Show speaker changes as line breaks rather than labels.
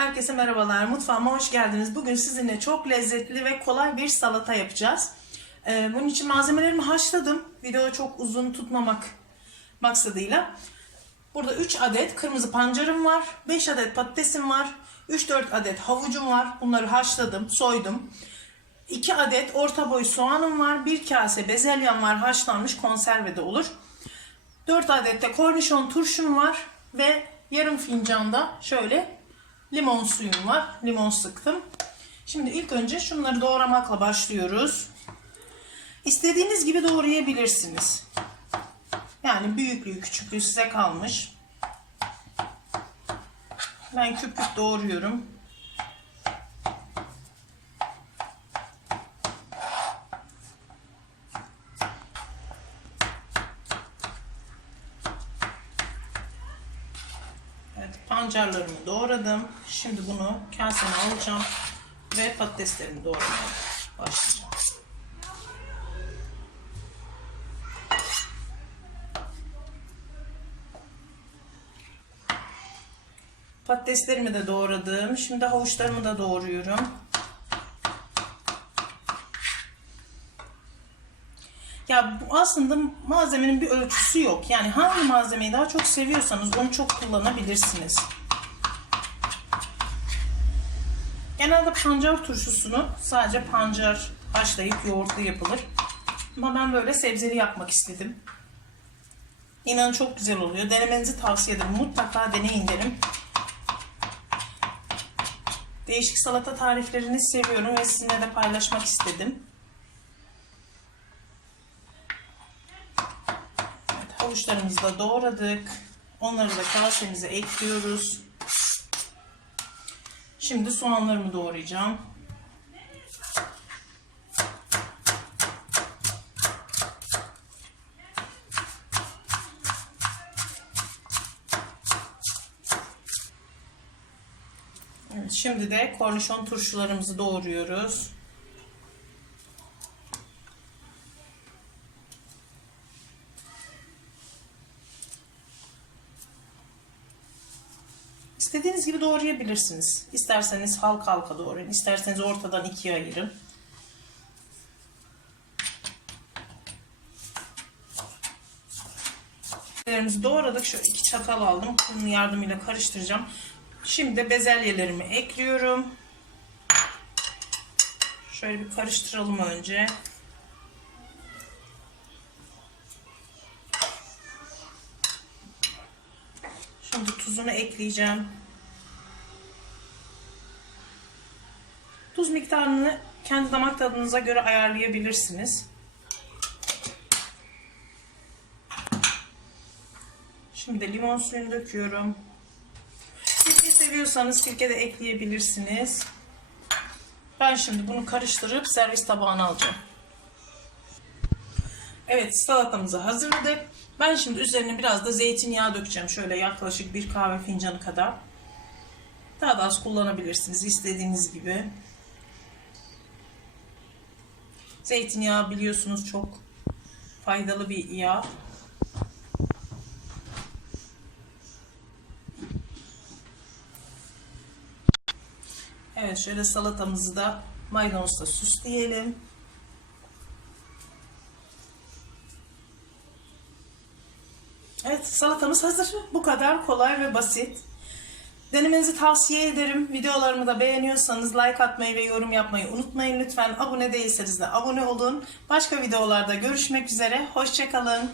Herkese merhabalar. Mutfağıma hoş geldiniz. Bugün sizinle çok lezzetli ve kolay bir salata yapacağız. Ee, bunun için malzemelerimi haşladım. Video çok uzun tutmamak maksadıyla. Burada 3 adet kırmızı pancarım var. 5 adet patatesim var. 3-4 adet havucum var. Bunları haşladım, soydum. 2 adet orta boy soğanım var. 1 kase bezelyem var. Haşlanmış konserve de olur. 4 adet de kornişon turşum var. Ve yarım fincanda şöyle limon suyum var. Limon sıktım. Şimdi ilk önce şunları doğramakla başlıyoruz. İstediğiniz gibi doğrayabilirsiniz. Yani büyüklüğü küçüklüğü size kalmış. Ben küp küp doğruyorum. Evet, pancarlarımı doğradım. Şimdi bunu kaseme alacağım ve patateslerimi doğramaya başlayacağım. Patateslerimi de doğradım. Şimdi havuçlarımı da doğruyorum. Ya bu aslında malzemenin bir ölçüsü yok. Yani hangi malzemeyi daha çok seviyorsanız onu çok kullanabilirsiniz. Genelde pancar turşusunu sadece pancar haşlayıp yoğurtlu yapılır. Ama ben böyle sebzeli yapmak istedim. İnanın çok güzel oluyor. Denemenizi tavsiye ederim. Mutlaka deneyin derim. Değişik salata tariflerini seviyorum ve sizinle de paylaşmak istedim. Havuçlarımızı da doğradık. Onları da kasemize ekliyoruz. Şimdi soğanlarımı doğrayacağım. Evet, şimdi de kornişon turşularımızı doğruyoruz. İstediğiniz gibi doğrayabilirsiniz. İsterseniz halka halka doğrayın, isterseniz ortadan ikiye ayırın. Bezelyelerimizi doğradık. Şöyle iki çatal aldım. Bunun yardımıyla karıştıracağım. Şimdi de bezelyelerimi ekliyorum. Şöyle bir karıştıralım önce. Şimdi tuzunu ekleyeceğim. Tuz miktarını kendi damak tadınıza göre ayarlayabilirsiniz. Şimdi de limon suyunu döküyorum. Sirke seviyorsanız sirke de ekleyebilirsiniz. Ben şimdi bunu karıştırıp servis tabağına alacağım. Evet salatamızı hazırladık. Ben şimdi üzerine biraz da zeytinyağı dökeceğim. Şöyle yaklaşık bir kahve fincanı kadar. Daha da az kullanabilirsiniz istediğiniz gibi. Zeytinyağı biliyorsunuz çok faydalı bir yağ. Evet şöyle salatamızı da maydanozla süsleyelim. Evet salatamız hazır. Bu kadar kolay ve basit. Denemenizi tavsiye ederim. Videolarımı da beğeniyorsanız like atmayı ve yorum yapmayı unutmayın lütfen. Abone değilseniz de abone olun. Başka videolarda görüşmek üzere. Hoşçakalın.